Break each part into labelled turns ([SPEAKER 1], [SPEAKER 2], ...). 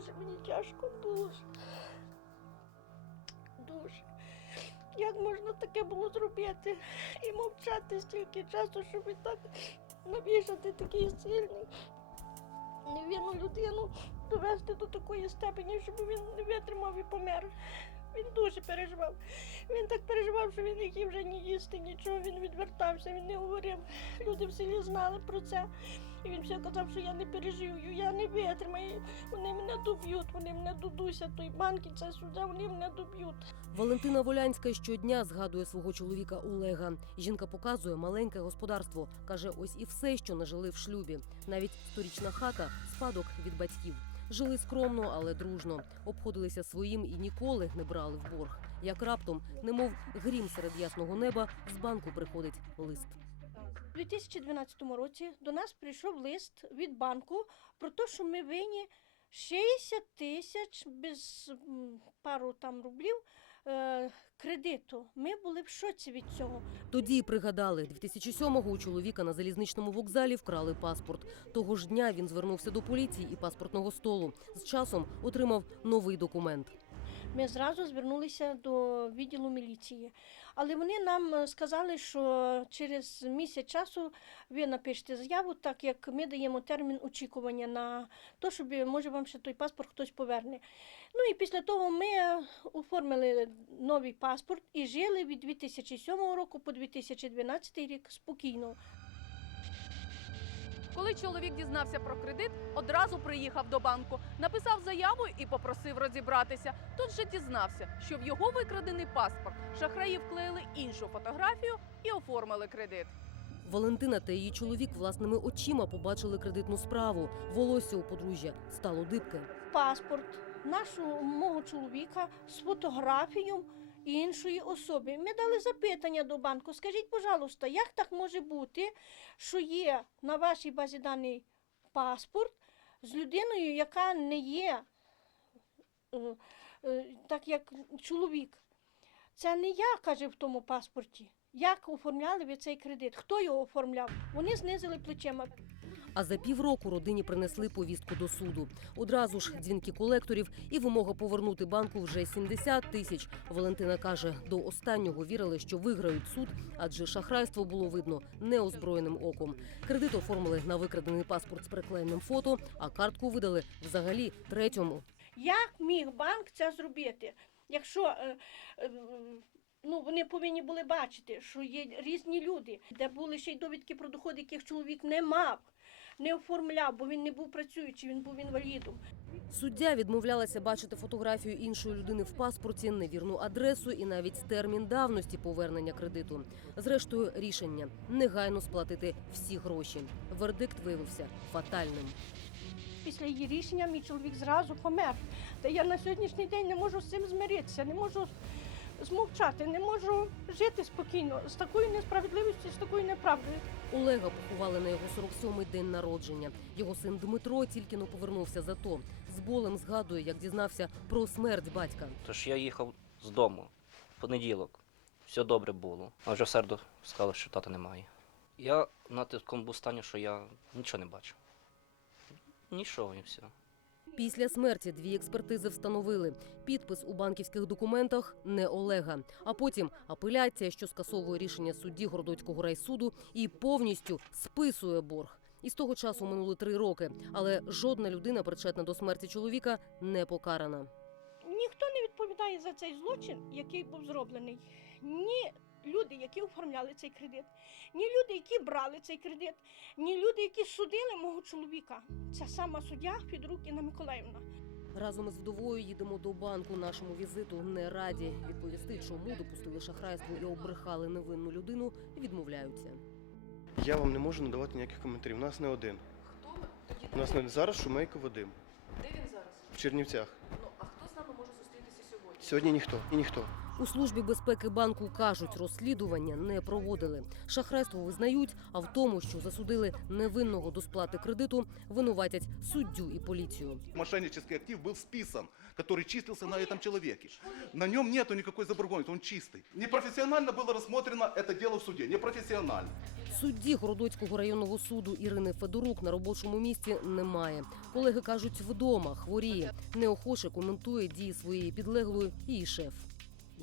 [SPEAKER 1] Дуже мені тяжко, дуже. Дуже. Як можна таке було зробити і мовчати стільки часу, щоб і так навішати такий сильний, невірну людину, довести до такої степені, щоб він не витримав і помер. Він дуже переживав. Він так переживав, що він не хотів вже ні їсти, нічого, він відвертався, він не говорив. Люди в селі знали про це. І він все казав, що я не переживаю, я не витримаю. Вони мене доб'ють, вони мене додуся, той банки, це сюди, вони мене доб'ють.
[SPEAKER 2] Валентина Волянська щодня згадує свого чоловіка Олега. Жінка показує маленьке господарство. каже, ось і все, що нажили в шлюбі. Навіть сторічна хата спадок від батьків. Жили скромно, але дружно. Обходилися своїм і ніколи не брали в борг. Як раптом, немов грім серед ясного неба, з банку приходить лист.
[SPEAKER 1] У 2012 році до нас прийшов лист від банку про те, що ми винні 60 тисяч без пару там рублів е, кредиту. Ми були в шоці від цього.
[SPEAKER 2] Тоді пригадали, 2007-го у чоловіка на залізничному вокзалі вкрали паспорт. Того ж дня він звернувся до поліції і паспортного столу. З часом отримав новий документ.
[SPEAKER 1] Ми зразу звернулися до відділу міліції. Але вони нам е, сказали, що через місяць часу ви напишете заяву, так як ми даємо термін очікування на те, щоб може вам ще той паспорт хтось поверне. Ну і після того ми оформили новий паспорт і жили від 2007 року по 2012 рік спокійно.
[SPEAKER 3] Коли чоловік дізнався про кредит, одразу приїхав до банку, написав заяву і попросив розібратися. Тут же дізнався, що в його викрадений паспорт шахраї вклеїли іншу фотографію і оформили кредит.
[SPEAKER 2] Валентина та її чоловік власними очима побачили кредитну справу. Волосся у подружжя стало дибке.
[SPEAKER 1] паспорт нашого мого чоловіка з фотографією іншої особи. Ми дали запитання до банку. Скажіть, пожалуйста, як так може бути, що є на вашій базі даний паспорт з людиною, яка не є е, е, так як чоловік? Це не я, каже, в тому паспорті. Як оформляли ви цей кредит? Хто його оформляв? Вони знизили плечима.
[SPEAKER 2] А за півроку родині принесли повістку до суду. Одразу ж дзвінки колекторів і вимога повернути банку вже 70 тисяч. Валентина каже, до останнього вірили, що виграють суд, адже шахрайство було видно неозброєним оком. Кредит оформили на викрадений паспорт з приклеєним фото, а картку видали взагалі третьому.
[SPEAKER 1] Як міг банк це зробити? Якщо е, е, ну, вони повинні були бачити, що є різні люди, де були ще й довідки про доходи, яких чоловік не мав, не оформляв, бо він не був працюючий, він був інвалідом.
[SPEAKER 2] Суддя відмовлялася бачити фотографію іншої людини в паспорті, невірну адресу і навіть термін давності повернення кредиту. Зрештою, рішення негайно сплатити всі гроші. Вердикт виявився фатальним.
[SPEAKER 1] Після її рішення мій чоловік зразу помер. Та я на сьогоднішній день не можу з цим змиритися, не можу змовчати, не можу жити спокійно з такою несправедливістю, з такою неправдою.
[SPEAKER 2] Олега поховали на його 47-й день народження. Його син Дмитро тільки но повернувся за то. З болем згадує, як дізнався про смерть батька.
[SPEAKER 4] Тож я їхав з дому в понеділок. Все добре було. А вже в середу сказали, що тата немає. Я на такому був стані, що я нічого не бачив. Нічого і все.
[SPEAKER 2] Після смерті дві експертизи встановили підпис у банківських документах не Олега. А потім апеляція, що скасовує рішення судді Городоцького райсуду і повністю списує борг. І з того часу минули три роки, але жодна людина, причетна до смерті чоловіка, не покарана.
[SPEAKER 1] Ніхто не відповідає за цей злочин, який був зроблений. Ні люди, які оформляли цей кредит, ні люди, які брали цей кредит, ні люди, які судили мого чоловіка. Ця сама суддя Федорук Інна Миколаївна.
[SPEAKER 2] Разом із вдовою їдемо до банку. Нашому візиту не раді відповісти, чому допустили шахрайство і обрехали невинну людину. Відмовляються.
[SPEAKER 5] Я вам не можу надавати ніяких коментарів. У нас не один.
[SPEAKER 3] Хто? Тоді
[SPEAKER 5] У нас не зараз Шумейко Вадим
[SPEAKER 3] де він зараз?
[SPEAKER 5] в Чернівцях.
[SPEAKER 3] Ну а хто з нами може зустрітися сьогодні?
[SPEAKER 5] Сьогодні ніхто і ніхто.
[SPEAKER 2] У службі безпеки банку кажуть, розслідування не проводили. Шахрайство визнають, а в тому, що засудили невинного до сплати кредиту, винуватять суддю і поліцію.
[SPEAKER 6] Мошеннический актив был списан, который числился на этом человеке. На нем нету никакой заборгованности, он чистый. Непрофессионально было рассмотрено это дело в суде, непрофессионально.
[SPEAKER 2] Судді Городоцького районного суду Ірини Федорук на робочому місці немає. Колеги кажуть, вдома хворіє. Неохоче коментує дії своєї підлеглої її шеф.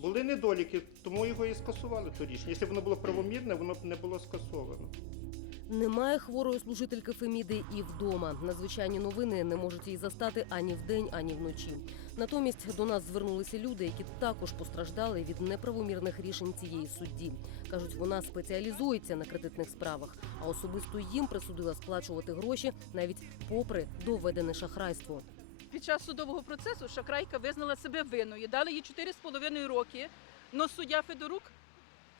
[SPEAKER 7] Були недоліки, тому його і скасували то рішення. Якщо воно було правомірне, воно б не було скасовано.
[SPEAKER 2] Немає хворої служительки Феміди і вдома. Надзвичайні новини не можуть її застати ані вдень, ані вночі. Натомість до нас звернулися люди, які також постраждали від неправомірних рішень цієї судді. кажуть, вона спеціалізується на кредитних справах, а особисто їм присудила сплачувати гроші навіть попри доведене шахрайство.
[SPEAKER 8] Під час судового процесу шахрайка визнала себе винною. Дали їй 4,5 роки. Но суддя Федорук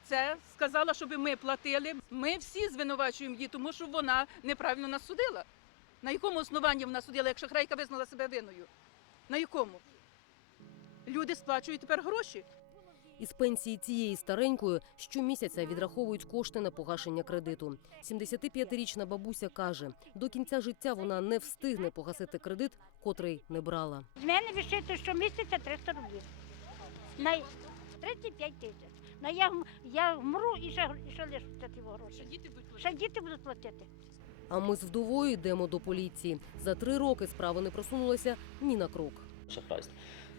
[SPEAKER 8] це сказала, щоб ми платили. Ми всі звинувачуємо її, тому що вона неправильно нас судила. На якому основанні вона судила, як шахрайка визнала себе винною? На якому? Люди сплачують тепер гроші.
[SPEAKER 2] Із пенсії цієї старенької щомісяця відраховують кошти на погашення кредиту. 75-річна бабуся каже, до кінця життя вона не встигне погасити кредит, котрий не брала.
[SPEAKER 9] З мене вишито щомісяця 300 рублів. На 35 тисяч. На я, я вмру і ще, ще ті гроші.
[SPEAKER 8] Діти будуть
[SPEAKER 9] Ще діти будуть платити.
[SPEAKER 2] А ми з вдовою йдемо до поліції. За три роки справа не просунулася ні на крок.
[SPEAKER 4] Шахрайство.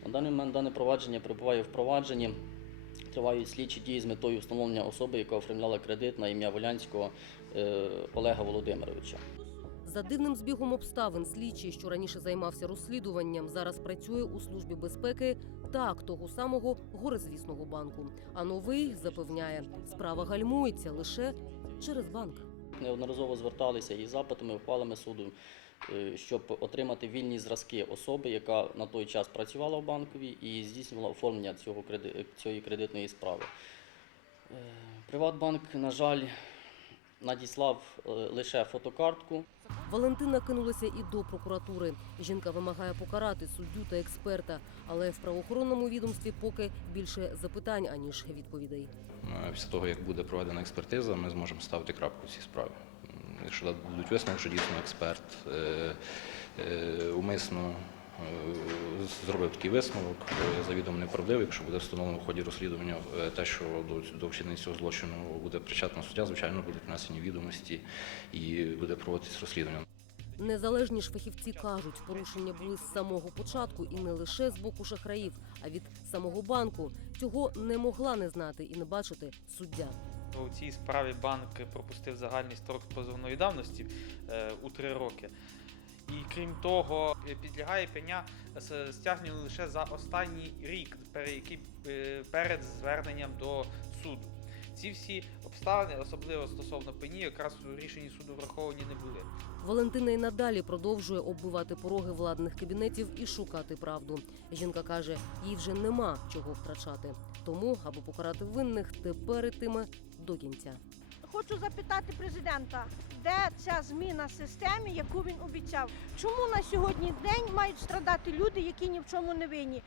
[SPEAKER 4] На даний момент дане провадження перебуває в провадженні. Тривають слідчі дії з метою встановлення особи, яка оформляла кредит на ім'я Волянського е, Олега Володимировича.
[SPEAKER 2] За дивним збігом обставин слідчий, що раніше займався розслідуванням, зараз працює у службі безпеки так того самого горизвісного банку. А новий запевняє, справа гальмується лише через банк.
[SPEAKER 4] Неодноразово зверталися із запитами, ухвалами суду, щоб отримати вільні зразки особи, яка на той час працювала в банковій і здійснювала оформлення цього цієї кредитної справи. Е, Приватбанк, на жаль, надіслав е, лише фотокартку.
[SPEAKER 2] Валентина кинулася і до прокуратури. Жінка вимагає покарати суддю та експерта, але в правоохоронному відомстві поки більше запитань аніж відповідей.
[SPEAKER 10] Е, Після того, як буде проведена експертиза, ми зможемо ставити крапку в цій справі. Якщо дадуть висновок, що дійсно експерт е, е, умисно е, зробив такий висновок, завідомо неправдивий, якщо буде встановлено в ході розслідування те, що до вчинення цього злочину буде причетна суддя, звичайно, будуть внесені відомості і буде проводитись розслідування.
[SPEAKER 2] Незалежні ж фахівці кажуть, порушення були з самого початку і не лише з боку шахраїв, а від самого банку. Цього не могла не знати і не бачити суддя.
[SPEAKER 11] У цій справі банк пропустив загальний строк позовної давності е, у три роки. І крім того, е, підлягає пеня з- стягненню лише за останній рік, який е, перед зверненням до суду. Ці всі обставини, особливо стосовно пені, якраз у рішенні суду враховані не були.
[SPEAKER 2] Валентина й надалі продовжує оббивати пороги владних кабінетів і шукати правду. Жінка каже, їй вже нема чого втрачати. Тому, аби покарати винних, тепер ітиме до кінця.
[SPEAKER 1] Хочу запитати президента, де ця зміна системи, яку він обіцяв? Чому на сьогодні день мають страдати люди, які ні в чому не винні?